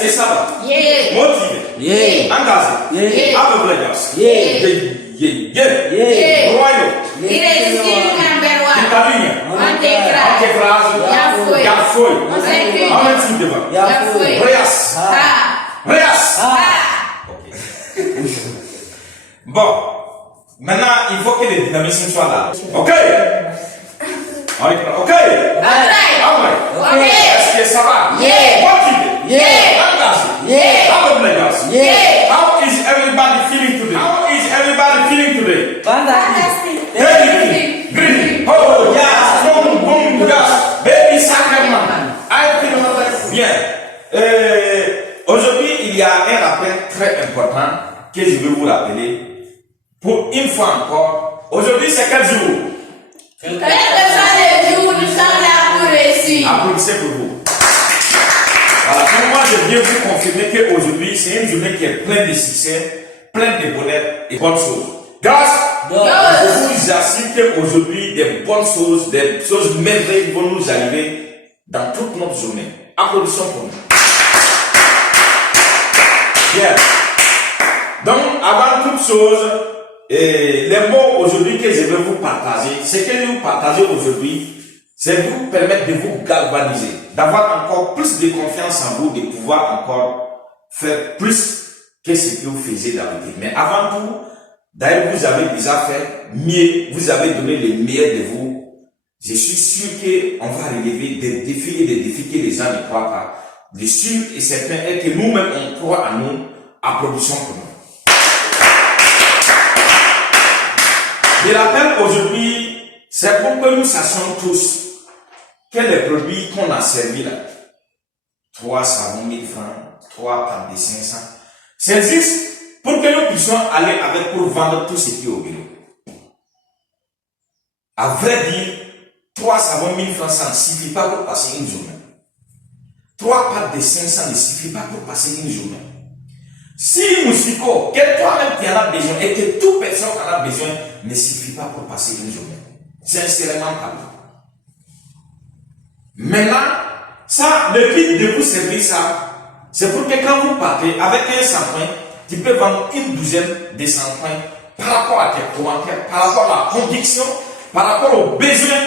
Est-ce que ça va? Yeah. Motivé. Yeah. Engagé. Yeah. Aveugle. Yeah. Yeah. Royal. Direction number one. Italinha. Antegrage. Já foi. Aumenta devant. Já foi. Reas. Tá. Reas. Bon. Maintenant, il faut que le dynamisme soit là. Ok? Ok? Ok. Est-ce que ça va? Yeah. Motivé. Yeah. Engagé. Yeah. Aveugle. Yeah. How is everybody feeling today? How is everybody feeling today? Fantastic. Very green. Oh yes, boom, boom, yes. Baby sacrement. I feel bien. Aujourd'hui, il y a un rappel très important que je veux vous rappeler. Pour une fois encore, aujourd'hui c'est quel jour? Quel que soit le jour, nous sommes là pour réussir. Applaudissez pour vous. Voilà, pour moi, je viens vous confirmer qu'aujourd'hui, c'est une journée qui est pleine de succès, pleine de bonheur et bonnes choses. Grâce, je vous assure qu'aujourd'hui, des bonnes choses, des choses merveilleuses vont nous arriver dans toute notre journée. Applaudissons pour nous. Bien. Donc, avant toute chose, les mots aujourd'hui que je vais vous partager, ce que je vais vous partager aujourd'hui, c'est vous permettre de vous galvaniser, d'avoir encore plus de confiance en vous, de pouvoir encore faire plus que ce que vous faisiez d'habitude. Mais avant tout, d'ailleurs, vous avez déjà fait mieux, vous avez donné le meilleur de vous. Je suis sûr qu'on va relever des défis et des défis que les gens ne croient pas. Le sûr et certain est que nous-mêmes, on croit en nous. Applaudissons pour nous. Je rappelle aujourd'hui, c'est pour que nous sachions tous que les produits qu'on a servis là, 3 savons 1000 francs, 3 pâtes de 500, c'est juste pour que nous puissions aller avec pour vendre tout ce qui est au bureau. À vrai dire, 3 savons 1000 francs, ça ne suffit pas pour passer une journée. 3 pâtes de 500 ne suffit pas pour passer une journée. Si nous suivons que toi-même qui en as besoin et que toute personne qui en a besoin ne suffit pas pour passer une journée. Sincèrement parlant. Maintenant, ça, le but de vous servir ça, c'est pour que quand vous partez avec un shampoing, tu peux vendre une douzaine de shampoings par rapport à tes commentaires, par rapport à la conviction, par rapport aux besoins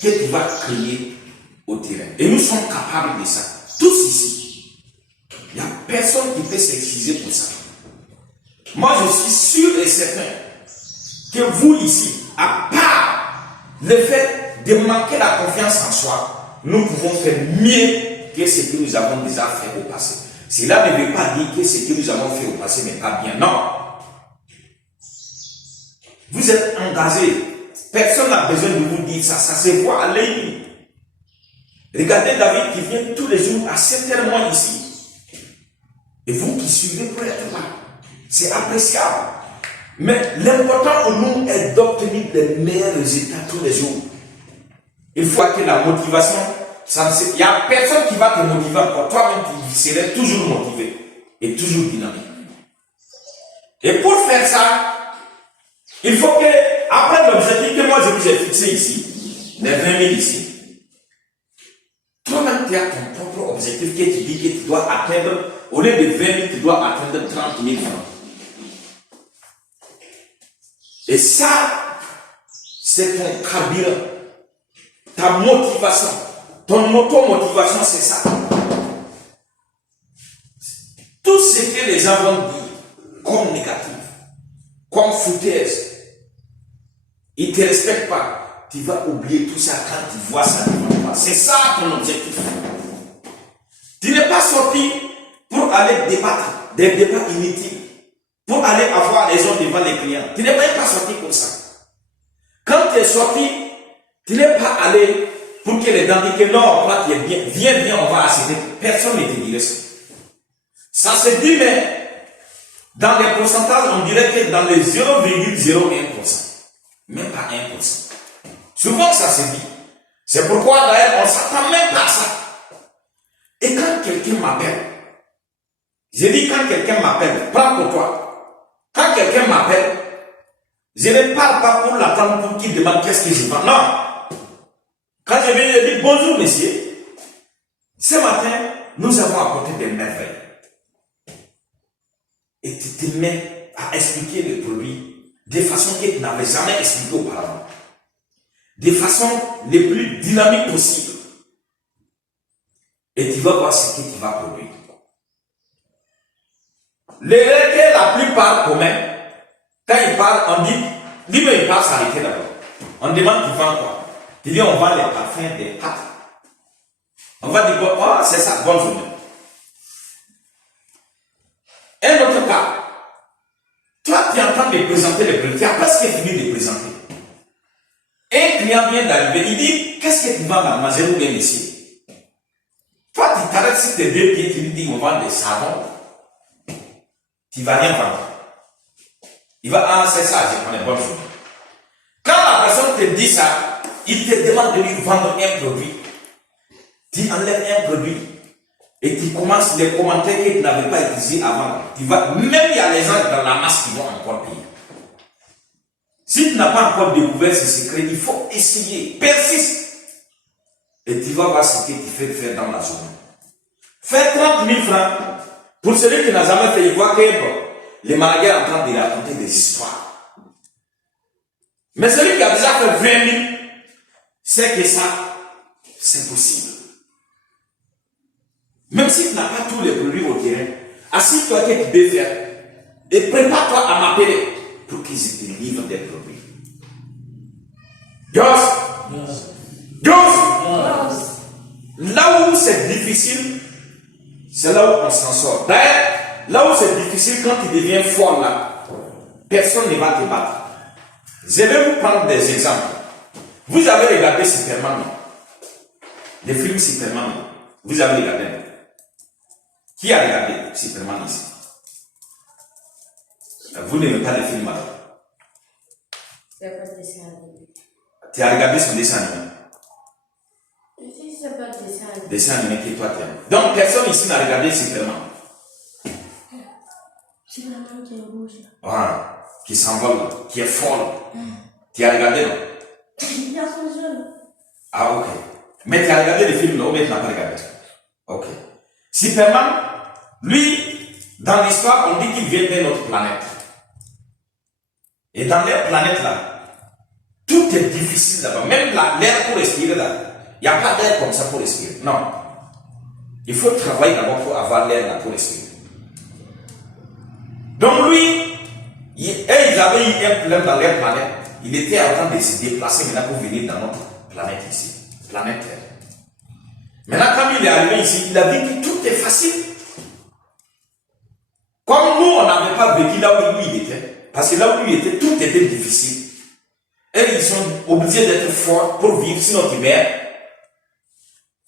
que tu vas créer au terrain. Et nous sommes capables de ça. Tous ici. Il n'y a personne qui peut s'excuser pour ça. Moi, je suis sûr et certain que vous ici, à part le fait de manquer la confiance en soi, nous pouvons faire mieux que ce que nous avons déjà fait au passé. Cela ne veut pas dire que ce que nous avons fait au passé n'est pas bien. Non. Vous êtes engagé. Personne n'a besoin de vous dire ça. Ça se voit à l'œil. Regardez David qui vient tous les jours à 7h ici. Et vous qui suivez pour être là, c'est appréciable. Mais l'important pour nous est d'obtenir les meilleurs résultats tous les jours. Il faut que la motivation, il n'y a personne qui va te motiver encore. Toi-même, tu serais toujours motivé et toujours dynamique. Et pour faire ça, il faut que, après l'objectif que moi je vous ai fixé ici, les 20 000 ici, toi-même, tu as ton propre objectif que tu dis que tu dois atteindre. Au lieu de 20 000, tu dois atteindre 30 000 francs. Et ça, c'est ton carburant, ta motivation, ton motivation, c'est ça. Tout ce que les gens vont dire comme négatif, comme foutaise, ils ne te respectent pas. Tu vas oublier tout ça quand tu vois ça devant toi. C'est ça ton objectif. Tu n'es pas sorti pour aller débattre des débats inutiles, pour aller avoir raison devant les clients. Tu n'es pas sorti pour ça. Quand tu es sorti, tu n'es pas allé pour que les gens disent que non, toi tu es bien, viens, on va assister. Personne ne te dirait ça. Ça se dit, mais dans les pourcentages, on dirait que dans les 0,01%, même pas 1%. Souvent ça se dit. C'est pourquoi d'ailleurs on ne s'attend même pas à ça. Et quand quelqu'un m'appelle, je dis quand quelqu'un m'appelle, prends pour toi. Quand quelqu'un m'appelle, je ne parle pas pour l'attendre pour qu'il demande qu'est-ce que je vends. Non. Quand je viens, je dis bonjour monsieur. Ce matin, nous avons apporté des merveilles. te mets à expliquer le produit de façon que tu n'avais jamais expliqué auparavant. De façon les plus dynamiques possible. Et tu vas voir ce que tu vas produire. L'erreur que la plupart commettent, quand ils parlent, on dit, lui-même il parle s'arrêter d'abord. On demande tu vends quoi? Tu dis on vend les parfums, des pâtes. On va dire, oh c'est ça, bonne journée. Un autre cas, toi tu es en train de présenter les produits, tu as presque fini de présenter. Un client vient d'arriver, il dit, qu'est-ce que tu vends mademoiselle ou bien monsieur? Toi tu t'arrêtes sur tes deux pieds, tu lui dis on vend des savons. Tu ne vas rien vendre. Il va, ah c'est ça, je prends les bonnes choses. Quand la personne te dit ça, il te demande de lui vendre un produit. Tu enlèves un produit et tu commences les commentaires que tu n'avais pas utilisés avant. Tu vas, même il y a les gens dans la masse qui vont encore payer. Si tu n'as pas encore découvert ce secret, il faut essayer, persiste. Et tu vas voir ce que tu fais faire dans la journée. Fais 30 000 francs. Pour celui qui n'a jamais fait, il voit que les maladies sont en train de raconter des histoires. Mais celui qui a déjà fait 20 000, sait que ça, c'est possible. Même si tu n'as pas tous les produits au terrain, assis-toi que tu peux faire et prépare-toi à m'appeler pour qu'ils te livrent des produits. Là où c'est difficile, c'est là où on s'en sort. D'ailleurs, là où c'est difficile, quand tu deviens fort là, personne ne va te battre. Je vais vous prendre des exemples. Vous avez regardé Superman, les films Superman. Vous avez regardé. Qui a regardé Superman ici? Vous n'aimez pas les films alors? C'est pas dessin animé. Tu as regardé son dessin animé? Si c'est pas dessin animé. Dessin animé que toi tu aimes. Donc personne ici n'a regardé Superman. C'est la main qui est rouge. Ah, qui s'envole, qui est folle. Tu as regardé non? Il a son jaune. Ah ok. Mais tu as regardé le film là ou bien tu n'as pas regardé? Ok. Superman, lui, dans l'histoire, on dit qu'il vient d'une autre planète. Et dans leur planète là, tout est difficile là-bas. Même l'air pour respirer là, il n'y a pas d'air comme ça pour respirer. Non. Il faut travailler d'abord pour avoir l'air là pour respirer. Donc lui, ils avaient eu un problème dans leur planète. Il était en train de se déplacer maintenant pour venir dans notre planète ici, planète Terre. Maintenant, quand il est arrivé ici, il a vu que tout est facile. Comme nous, on n'avait pas vécu là où lui il était, parce que là où lui il était, tout était difficile. Et ils sont obligés d'être forts pour vivre, sinon tu meurs.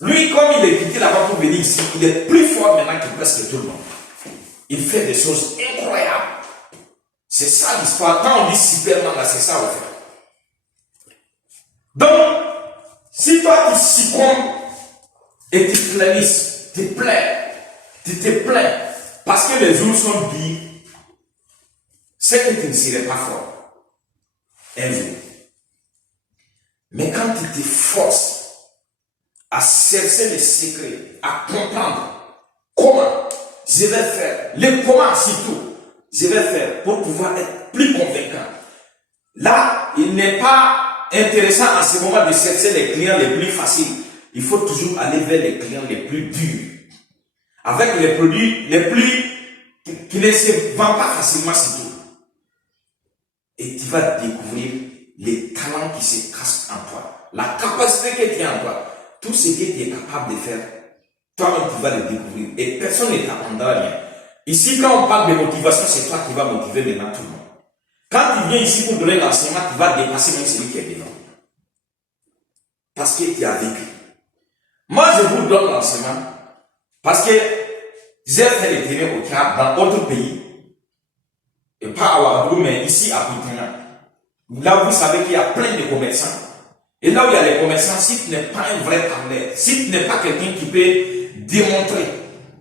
Lui, comme il est quitté là-bas pour venir ici, il est plus fort maintenant que presque tout le monde. Il fait des choses incroyables. C'est ça l'histoire. Quand on dit Superman, là, c'est ça en fait. Donc, si toi tu succombes et tu planisses, tu te plains, parce que les jours sont durs, c'est que tu ne serais pas fort. Un jour. Mais quand tu te forces à chercher les secrets, à comprendre comment je vais faire, les comment surtout, je vais faire pour pouvoir être plus convaincant. Là, il n'est pas intéressant en ce moment de chercher les clients les plus faciles. Il faut toujours aller vers les clients les plus durs. Avec les produits les plus qui ne se vendent pas facilement surtout. Et tu vas découvrir les talents qui se cachent en toi. La capacité que tu as en toi. Tout ce que tu es capable de faire, toi-même tu vas le découvrir. Et personne ne t'apprendra rien. Ici, quand on parle de motivation, c'est toi qui vas motiver maintenant tout le monde. Quand tu viens ici pour donner l'enseignement, tu vas dépasser même celui qui est devant. Parce que tu as vécu. Moi, je vous donne l'enseignement parce que j'ai fait le terrain au Tchad, dans d'autres pays, et pas à Ouagadougou, mais ici à Poutina. Là où vous savez qu'il y a plein de commerçants. Et là où il y a les commerçants, si tu n'es pas un vrai parleur, si tu n'es pas quelqu'un qui peut démontrer,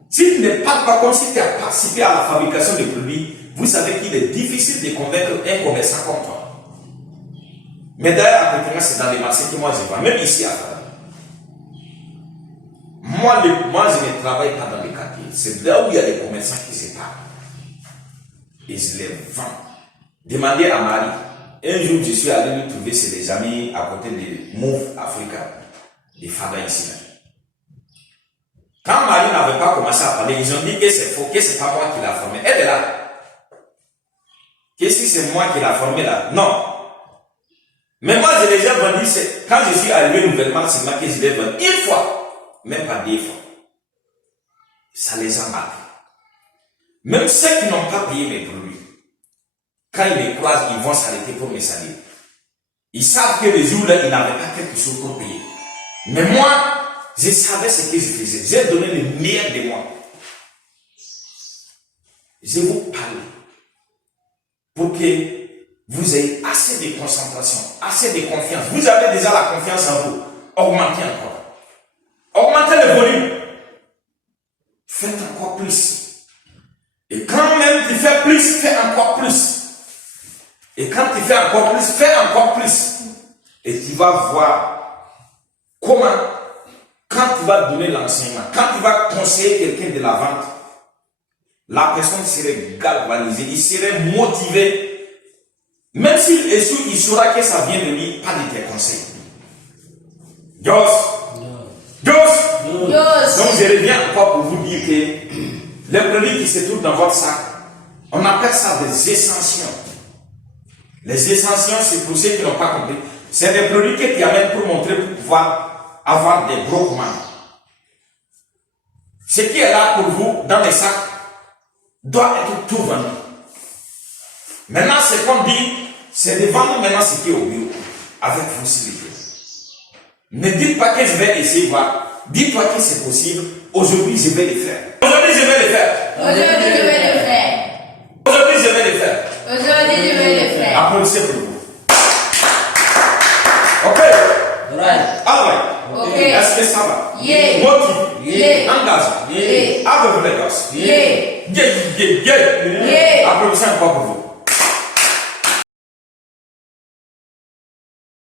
si tu n'es pas comme si tu as participé à la fabrication de produits, vous savez qu'il est difficile de convaincre un commerçant comme toi. Mais d'ailleurs, à Poutina, c'est dans les marchés que moi je vois, même ici à Paris. Moi, je ne travaille pas dans les quartiers. C'est là où il y a des commerçants qui se parlent. et je les vends. Demandez à Marie. Un jour, je suis allé lui trouver chez des amis à côté de Move Africa, des Fada ici. Quand Marie n'avait pas commencé à parler, ils ont dit que c'est faux, que c'est pas moi qui l'ai formé. Elle est là. Que si c'est moi qui l'ai formé là, non. Mais moi, je l'ai déjà vendu, quand je suis arrivé nouvellement, c'est moi que je l'ai vendu une fois, même pas 2 fois. Ça les a marqués. Même ceux qui n'ont pas payé mes produits, quand ils me croisent, ils vont s'arrêter pour me saluer. Ils savent que le jour-là, ils n'avaient pas quelque chose pour payer. Mais moi, je savais ce que je faisais. J'ai donné le meilleur de moi. Je vous parle pour que vous ayez assez de concentration, assez de confiance. Vous avez déjà la confiance en vous. Augmentez encore. Augmentez le volume. Faites encore plus. Et quand même tu fais plus, fais encore plus. Et quand tu fais encore plus, fais encore plus. Et tu vas voir comment, quand tu vas donner l'enseignement, quand tu vas conseiller quelqu'un de la vente, la personne serait galvanisée, il serait motivé. Même s'il échoue, il saura que ça vient de lui, pas de tes conseils. Donc je reviens encore pour vous dire que les produits qui se trouvent dans votre sac, on appelle ça des essentiels. Les essentiels, c'est pour ceux qui n'ont pas compris. C'est des produits que tu amènes pour montrer, pour pouvoir avoir des gros commandes. Ce qui est là pour vous, dans les sacs, doit être tout vendu. Maintenant, ce qu'on dit, c'est de vendre maintenant ce qui est au bureau, avec facilité. Ne dites pas que je vais essayer de voir. Dites-toi que c'est possible. Aujourd'hui, je vais le faire. Aujourd'hui, je vais le faire. Aujourd'hui, je vais le faire. Aujourd'hui, je vais le faire. Aujourd'hui, je vais le faire. Applaudissez pour vous. Ok. Ok. Est-ce que ça va? Yeah. Motive. Yeah. Engage. Yeah. Avec les gosses. Yeah. Yeah. Yeah. Applaudissez encore pour vous.